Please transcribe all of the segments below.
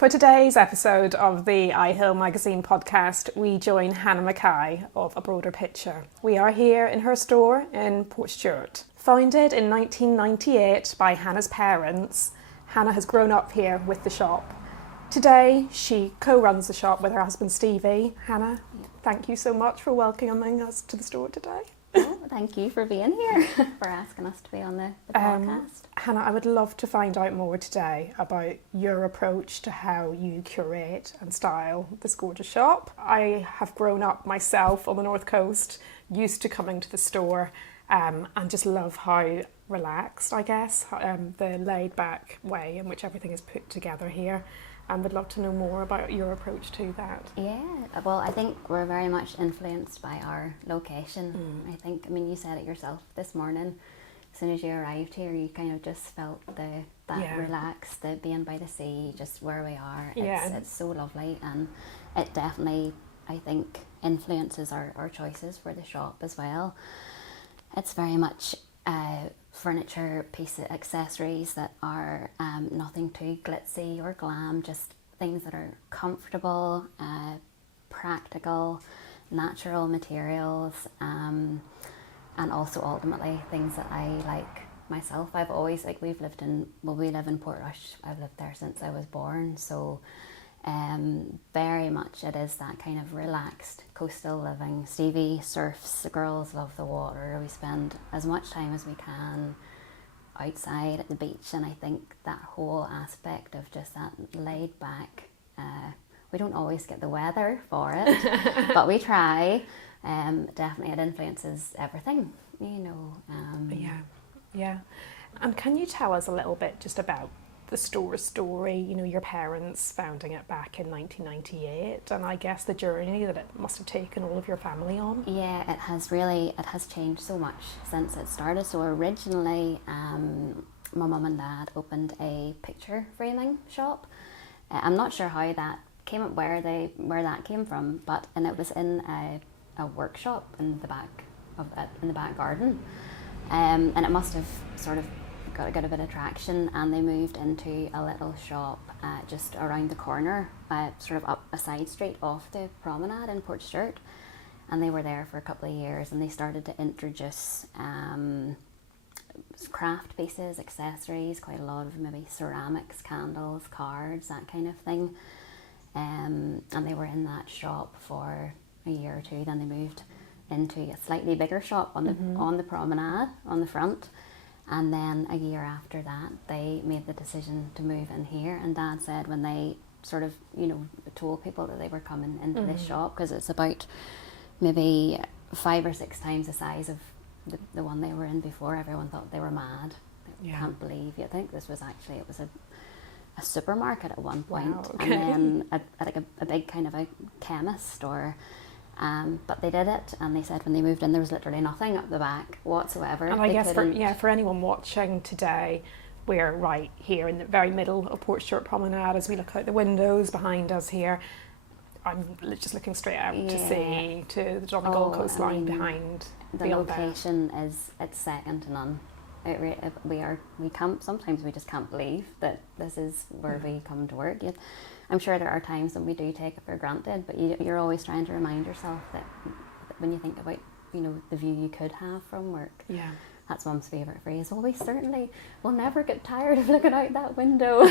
For today's episode of the IHIL magazine podcast, we join Hannah Mackay of A Broader Picture. We are here in her store in Portstewart. Founded in 1998 by Hannah's parents, Hannah has grown up here with the shop. Today, she co-runs the shop with her husband Stevie. Hannah, thank you so much for welcoming us to the store today. Oh, thank you for being here, for asking us to be on the podcast. Hannah, I would love to find out more today about your approach to how you curate and style this gorgeous shop. I have grown up myself on the North Coast, used to coming to the store, and just love how relaxed, I guess, the laid back way in which everything is put together here. And would love to know more about your approach to that. Yeah, well, I think we're very much influenced by our location. I mean, you said it yourself this morning. As soon as you arrived here, you kind of just felt that relaxed, the being by the sea, just where we are. It's so lovely, and it definitely, I think, influences our choices for the shop as well. It's very much furniture, pieces, accessories that are nothing too glitzy or glam, just things that are comfortable, practical, natural materials, and also ultimately things that I like myself. I've always, we live in Portrush. I've lived there since I was born, so very much it is that kind of relaxed coastal living. Stevie surfs, the girls love the water. We spend as much time as we can outside at the beach, and I think that whole aspect of just that laid back, we don't always get the weather for it, but we try. Definitely it influences everything, Yeah. And can you tell us a little bit just about the store's story, your parents founding it back in 1998, and I guess the journey that it must have taken all of your family on? Yeah, it has changed so much since it started. So originally, my mum and dad opened a picture framing shop. I'm not sure how that came up, where that came from, and it was in a workshop in the back garden, and it must have sort of got a bit of traction, and they moved into a little shop just around the corner, sort of up a side street off the Promenade in Portstewart, and they were there for a couple of years, and they started to introduce craft pieces, accessories, quite a lot of maybe ceramics, candles, cards, that kind of thing, and they were in that shop for a year or two. Then they moved into a slightly bigger shop on the Promenade on the front. And then a year after that, they made the decision to move in here. And Dad said when they sort of, told people that they were coming into this shop, because it's about maybe 5 or 6 times the size of the one they were in before, everyone thought they were mad. They can't believe you. I think this was actually, it was a supermarket at one point. Wow, okay. And then a big kind of a chemist store. But they did it, and they said when they moved in there was literally nothing up the back whatsoever. And I guess for anyone watching today, we're right here in the very middle of Portstewart Promenade as we look out the windows behind us here. I'm just looking straight out to sea, to the Donegal coastline behind. The location it's second to none. Sometimes we just can't believe that this is where we come to work. I'm sure there are times when we do take it for granted, but you're always trying to remind yourself that when you think about, the view you could have from work. Yeah. That's Mum's favourite phrase. Well, we'll never get tired of looking out that window.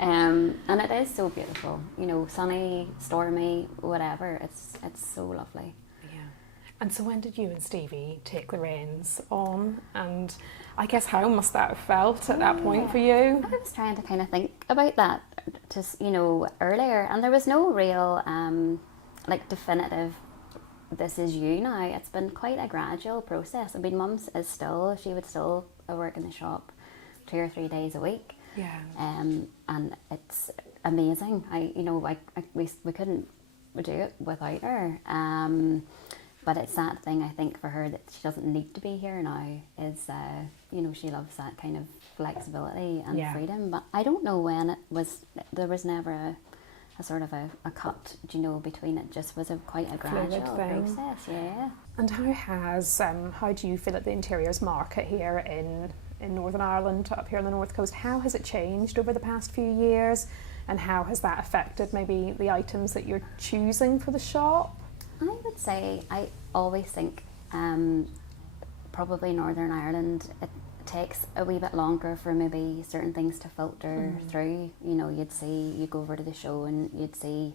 And it is so beautiful, sunny, stormy, whatever. It's so lovely. Yeah. And so when did you and Stevie take the reins on? And I guess how must that have felt at that point for you? I was trying to kind of think about that just, earlier, and there was no real definitive this is you now. It's been quite a gradual process. I mean, Mum she would still work in the shop 2 or 3 days a week. Yeah. And it's amazing. We couldn't do it without her. But it's that thing, I think, for her that she doesn't need to be here now is, she loves that kind of flexibility and freedom. But I don't know when there was never a sort of a cut, between it. Just was quite a gradual process, yeah. And how do you feel that the interiors market here in Northern Ireland, up here on the North Coast, how has it changed over the past few years? and how has that affected maybe the items that you're choosing for the shop? I would say I always think probably Northern Ireland, it takes a wee bit longer for maybe certain things to filter through. You know, you go over to the show and you'd see,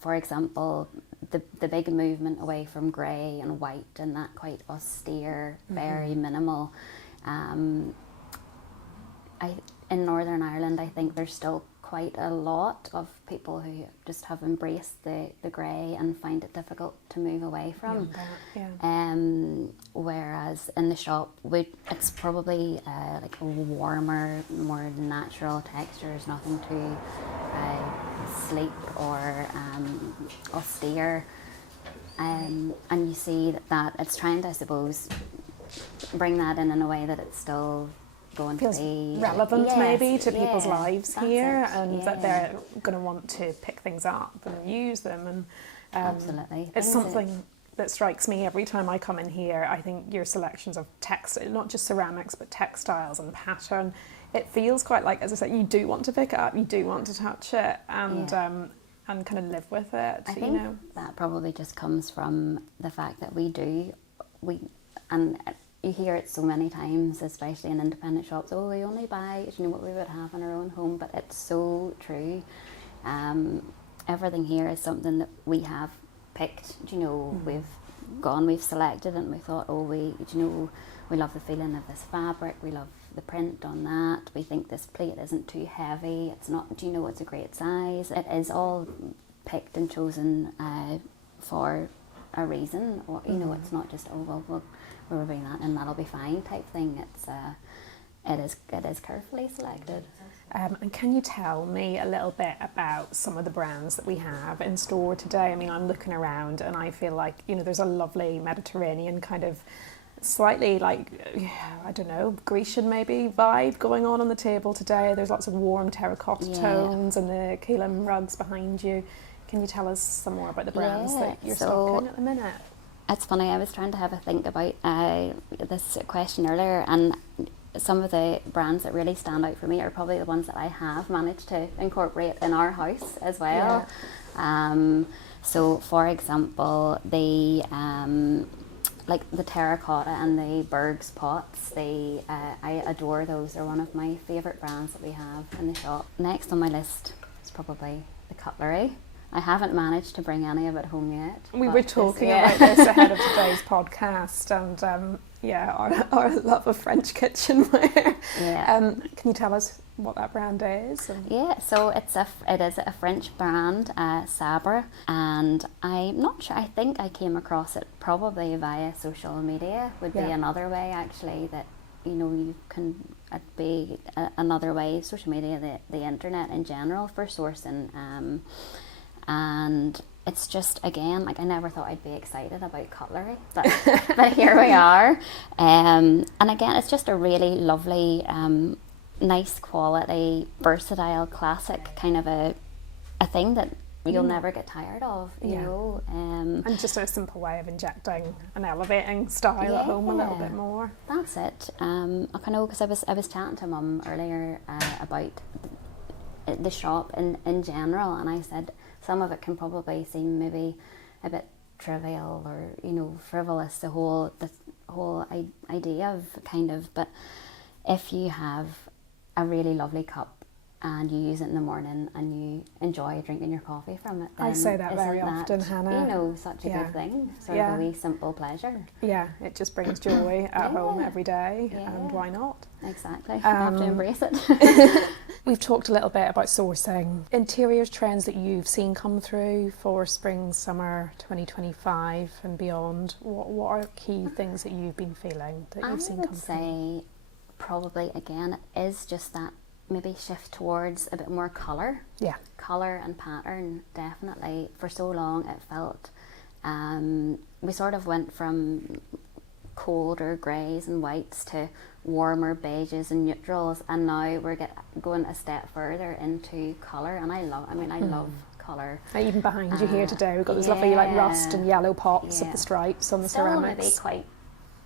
for example, the big movement away from grey and white and that quite austere, very minimal. In Northern Ireland, I think there's still quite a lot of people who just have embraced the grey and find it difficult to move away from. Whereas in the shop, it's probably like a warmer, more natural textures, nothing too sleek or austere. And you see that it's trying to, I suppose, bring that in a way that it's still going feels to be relevant maybe to people's yeah, lives here, and that they're going to want to pick things up and use them. And absolutely, it's something that strikes me every time I come in here. I think your selections of not just ceramics but textiles and pattern, it feels quite like, as I said, you do want to pick it up, you do want to touch it, and kind of live with it. I think that probably just comes from the fact that and you hear it so many times, especially in independent shops. Oh, we only buy, what we would have in our own home, but it's so true. Everything here is something that we have picked. We've selected, and we thought, we love the feeling of this fabric. We love the print on that. We think this plate isn't too heavy. It's not. It's a great size. It is all picked and chosen for a reason. Or it's not just we'll bring that and that'll be fine type thing. It is carefully selected. And can you tell me a little bit about some of the brands that we have in store today? I mean, I'm looking around and I feel like, there's a lovely Mediterranean kind of slightly like, I don't know, Grecian maybe vibe going on the table today. There's lots of warm terracotta tones and the Keelan rugs behind you. Can you tell us some more about the brands that you're stocking at the minute? It's funny, I was trying to have a think about this question earlier, and some of the brands that really stand out for me are probably the ones that I have managed to incorporate in our house as well. So for example, the like the terracotta and the Berg's pots, I adore those. They're one of my favourite brands that we have in the shop. Next on my list is probably the cutlery. I haven't managed to bring any of it home yet. We were talking about this ahead of today's podcast, and our love of French kitchenware. Can you tell us what that brand is? So it is a French brand, Sabre, and I'm not sure. I think I came across it probably via social media. Would be another way actually that you can be another way. Social media, the internet in general for sourcing. And it's just, again, like I never thought I'd be excited about cutlery, but here we are. And again, it's just a really lovely, nice quality, versatile, classic kind of a thing that you'll never get tired of, you know. And just a simple way of injecting and elevating style at home a little bit more. That's it. I know, because I was chatting to Mum earlier about the shop in general, and I said, some of it can probably seem maybe a bit trivial or frivolous, the whole idea of kind of, but if you have a really lovely cup and you use it in the morning and you enjoy drinking your coffee from it, then I say that very often, Hannah. Such a good thing, sort of a wee simple pleasure. Yeah, it just brings joy at home every day, and why not? Exactly, you have to embrace it. We've talked a little bit about sourcing. Interiors trends that you've seen come through for spring, summer 2025 and beyond. What are key things that you've been feeling that you've seen come through? I would say probably, again, it is just that maybe shift towards a bit more colour. Yeah. Colour and pattern, definitely. For so long it felt, we sort of went from colder greys and whites to warmer beiges and neutrals, and now we're going a step further into colour, and I love colour. Even behind you here today we've got those lovely like rust and yellow pops of the stripes on the ceramics. Still maybe quite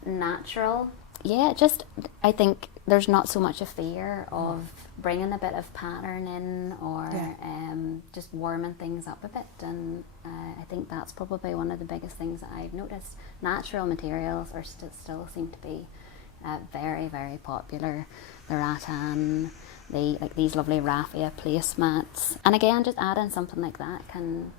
natural. Yeah, just I think there's not so much a fear of bringing a bit of pattern in, or just warming things up a bit. And I think that's probably one of the biggest things that I've noticed. Natural materials are still seem to be very, very popular. The rattan, these lovely raffia placemats, and again, just adding something like that can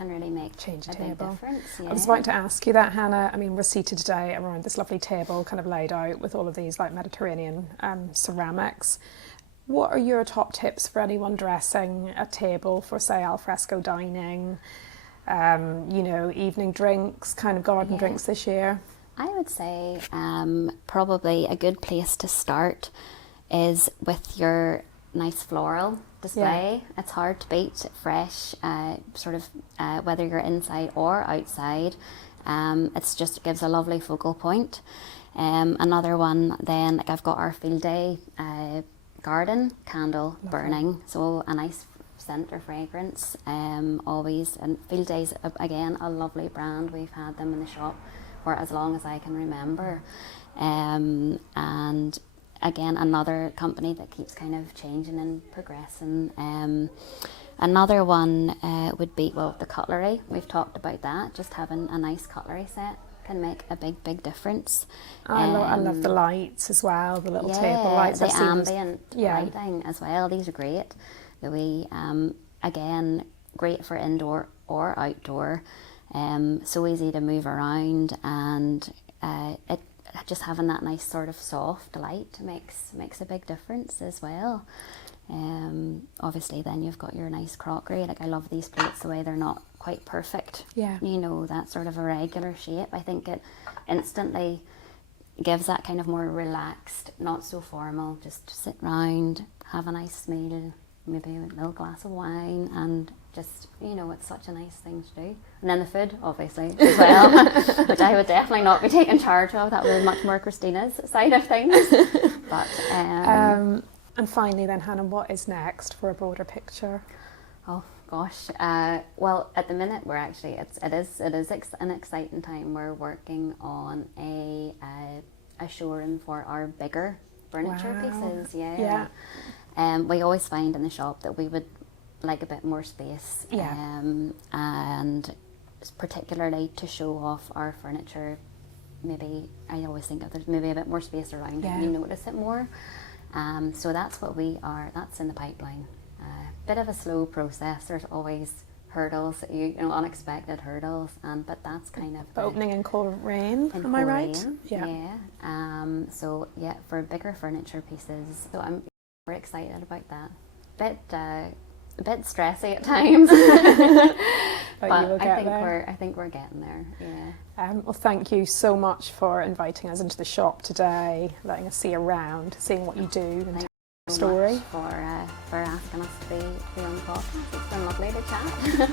really make change a big table. difference. Yeah. I was about to ask you that, Hannah. I mean, we're seated today around this lovely table, kind of laid out with all of these like Mediterranean ceramics. What are your top tips for anyone dressing a table for, say, alfresco dining? Evening drinks, kind of garden drinks this year. I would say probably a good place to start is with your nice floral display. Yeah. It's hard to beat fresh, whether you're inside or outside. It gives a lovely focal point. Another one then, like I've got our field day garden candle burning, so a nice scent or fragrance always. And Field Day's again a lovely brand. We've had them in the shop for as long as I can remember, and again, another company that keeps kind of changing and progressing. Another one would be, the cutlery. We've talked about that. Just having a nice cutlery set can make a big difference. I love the lights as well, the little table lights. The ambient lighting as well. These are great. Again, great for indoor or outdoor. So easy to move around, and just having that nice sort of soft light makes a big difference as well. Obviously then you've got your nice crockery. Like I love these plates, the way they're not quite perfect. Yeah. That sort of a regular shape. I think it instantly gives that kind of more relaxed, not so formal, just sit round, have a nice meal, maybe a little glass of wine, and just, it's such a nice thing to do. And then the food, obviously, as well, which I would definitely not be taking charge of. That would be much more Christina's side of things. But and finally then, Hannah, what is next for A Broader Picture? Oh gosh, well, at the minute we're actually, it is an exciting time. We're working on a showroom for our bigger furniture pieces. Yeah. We always find in the shop that we would like a bit more space, and particularly to show off our furniture. Maybe I always think if there's maybe a bit more space around it, you notice it more. So that's what that's in the pipeline. Bit of a slow process. There's always hurdles, unexpected hurdles, but that's kind of the opening in Coleraine. Am I right? Yeah. So for bigger furniture pieces. So I'm very excited about that. A bit stressy at times, but I think we're getting there. Yeah. Well, thank you so much for inviting us into the shop today, letting us see around, seeing what you do, and tell your story. For asking us to be on the podcast. It's been lovely to chat.